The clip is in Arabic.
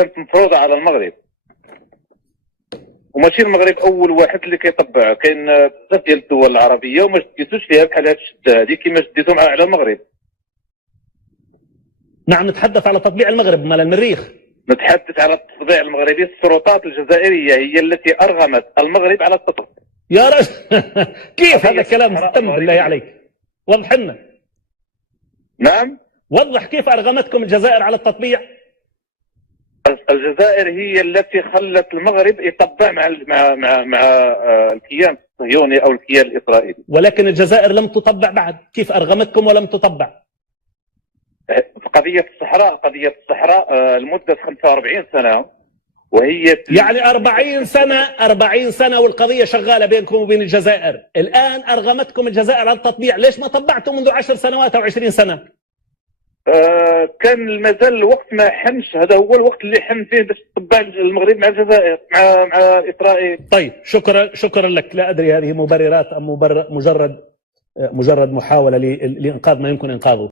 كانت مفروضه على المغرب، وماشي المغرب اول واحد اللي كيطبعها. كاين بزاف ديال الدول العربيه وما شديتوش فيها بحال هاد الشده هذه كيما شديتو على المغرب. نعم، نتحدث على تطبيع المغرب مال المريخ. نتحدث على التطبيع المغربي. السلطات الجزائريه هي التي ارغمت المغرب على التطبيع. يا رجل كيف هذا الكلام؟ تم بالله عليك وضح لنا. نعم، وضح كيف ارغمتكم الجزائر على التطبيع. الجزائر هي التي خلت المغرب يطبع مع الكيان الصهيوني او الكيان الاسرائيلي. ولكن الجزائر لم تطبع بعد، كيف ارغمتكم ولم تطبع؟ في قضيه الصحراء لمده 45 سنه، وهي يعني 40 سنه والقضيه شغاله بينكم وبين الجزائر. الان ارغمتكم الجزائر على التطبيع، ليش ما طبعتم منذ 10 سنوات او 20 سنه؟ كان مازال الوقت ما حنش. هذا هو الوقت اللي حن فيه باش تطبع المغرب مع الجزائر مع اسرائيل. طيب، شكرا لك. لا ادري هذه مبررات ام مجرد محاوله لانقاذ ما يمكن انقاذه.